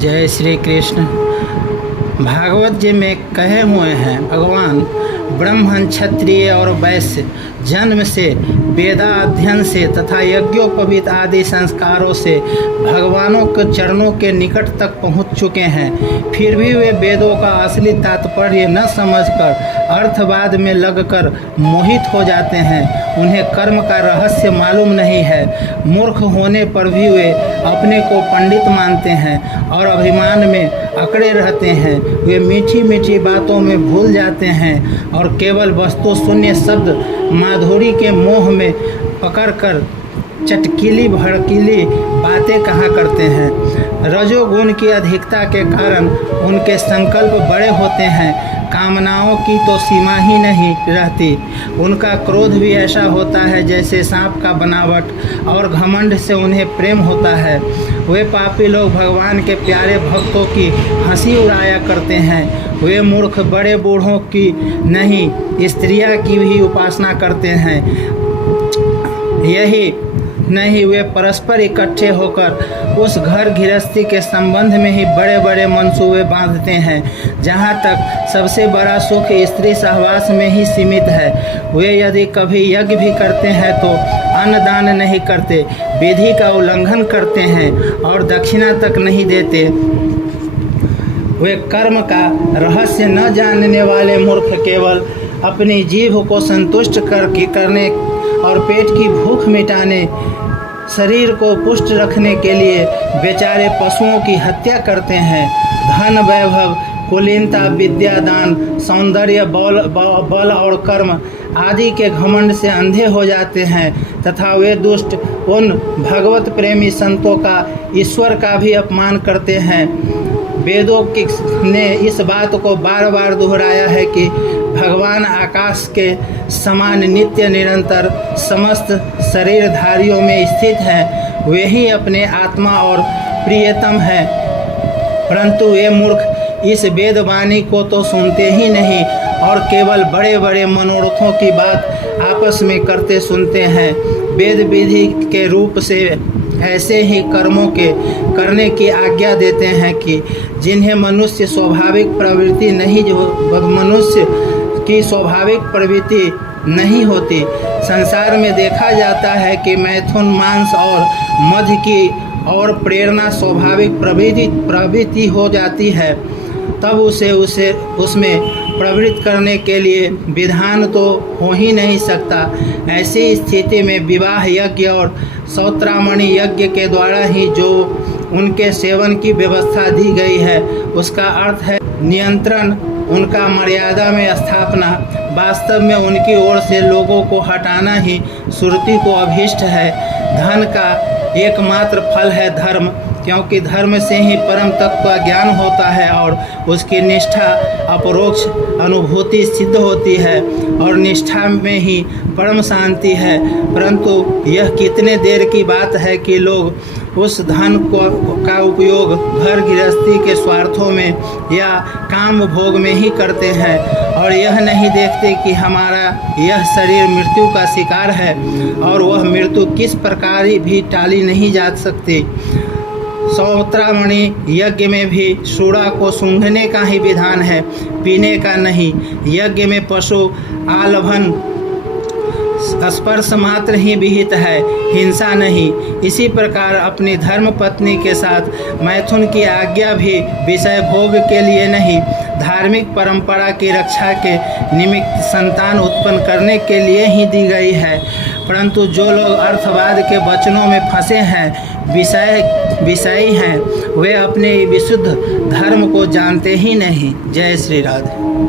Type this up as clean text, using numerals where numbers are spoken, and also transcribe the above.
जय श्री कृष्ण। भागवत जी में कहे हुए हैं, भगवान ब्राह्मण, क्षत्रिय और वैश्य जन्म से, वेदाध्ययन से तथा यज्ञोपवीत आदि संस्कारों से भगवानों के चरणों के निकट तक पहुंच चुके हैं। फिर भी वे वेदों का असली तात्पर्य न समझकर अर्थवाद में लगकर मोहित हो जाते हैं। उन्हें कर्म का रहस्य मालूम नहीं है। मूर्ख होने पर भी वे अपने को पंडित मानते हैं और अभिमान में अकड़े रहते हैं। वे मीठी मीठी बातों में भूल जाते हैं और केवल वस्तु शून्य शब्द माधुरी के मोह में पकड़कर चटकीली भड़कीली बातें कहा करते हैं। रजोगुण की अधिकता के कारण उनके संकल्प बड़े होते हैं। कामनाओं की तो सीमा ही नहीं रहती। उनका क्रोध भी ऐसा होता है जैसे सांप का बनावट, और घमंड से उन्हें प्रेम होता है। वे पापी लोग भगवान के प्यारे भक्तों की हंसी उड़ाया करते हैं। वे मूर्ख बड़े बूढ़ों की नहीं, स्त्रियां की भी उपासना करते हैं। यही नहीं, वे परस्पर इकट्ठे होकर उस घर गृहस्थी के संबंध में ही बड़े बड़े मंसूबे बांधते हैं जहाँ तक सबसे बड़ा सुख स्त्री सहवास में ही सीमित है। वे यदि कभी यज्ञ भी करते हैं तो अन्नदान नहीं करते, विधि का उल्लंघन करते हैं और दक्षिणा तक नहीं देते। वे कर्म का रहस्य न जानने वाले मूर्ख केवल अपनी जीभ को संतुष्ट करने और पेट की भूख मिटाने, शरीर को पुष्ट रखने के लिए बेचारे पशुओं की हत्या करते हैं। धन, वैभव, कुलीनता, विद्या, दान, सौंदर्य, बल और कर्म आदि के घमंड से अंधे हो जाते हैं तथा वे दुष्ट उन भगवत प्रेमी संतों का, ईश्वर का भी अपमान करते हैं। वेदों ने इस बात को बार बार दोहराया है कि भगवान आकाश के समान नित्य निरंतर समस्त शरीरधारियों में स्थित हैं। वे ही अपने आत्मा और प्रियतम हैं, परंतु वे मूर्ख इस वेदवाणी को तो सुनते ही नहीं और केवल बड़े बड़े मनोरथों की बात आपस में करते सुनते हैं। वेद विधि के रूप से ऐसे ही कर्मों के करने की आज्ञा देते हैं कि जिन्हें मनुष्य की स्वाभाविक प्रवृत्ति नहीं होती। संसार में देखा जाता है कि मैथुन, मांस और मध की और प्रेरणा स्वाभाविक प्रवृत्ति हो जाती है, तब उसे उसमें प्रवृत्त करने के लिए विधान तो हो ही नहीं सकता। ऐसी स्थिति में विवाह यज्ञ और सौत्रामणि यज्ञ के द्वारा ही जो उनके सेवन की व्यवस्था दी गई है, उसका अर्थ है नियंत्रण, उनका मर्यादा में स्थापना। वास्तव में उनकी ओर से लोगों को हटाना ही सुरति को अभीष्ट है। धन का एकमात्र फल है धर्म, क्योंकि धर्म से ही परम तत्व का ज्ञान होता है और उसकी निष्ठा अपरोक्ष अनुभूति सिद्ध होती है और निष्ठा में ही परम शांति है। परंतु यह कितने देर की बात है कि लोग उस धन का उपयोग घर गृहस्थी के स्वार्थों में या काम भोग में ही करते हैं और यह नहीं देखते कि हमारा यह शरीर मृत्यु का शिकार है और वह मृत्यु किस प्रकार भी टाली नहीं जा सकती। सौत्रामणि यज्ञ में भी सूड़ा को सूंघने का ही विधान है, पीने का नहीं। यज्ञ में पशु आलभन स्पर्श मात्र ही विहित है, हिंसा नहीं। इसी प्रकार अपनी धर्म पत्नी के साथ मैथुन की आज्ञा भी विषय भोग के लिए नहीं, धार्मिक परंपरा की रक्षा के निमित्त संतान उत्पन्न करने के लिए ही दी गई है। परंतु जो लोग अर्थवाद के वचनों में फंसे हैं, विषयी हैं, वे अपने विशुद्ध धर्म को जानते ही नहीं। जय श्री राधे।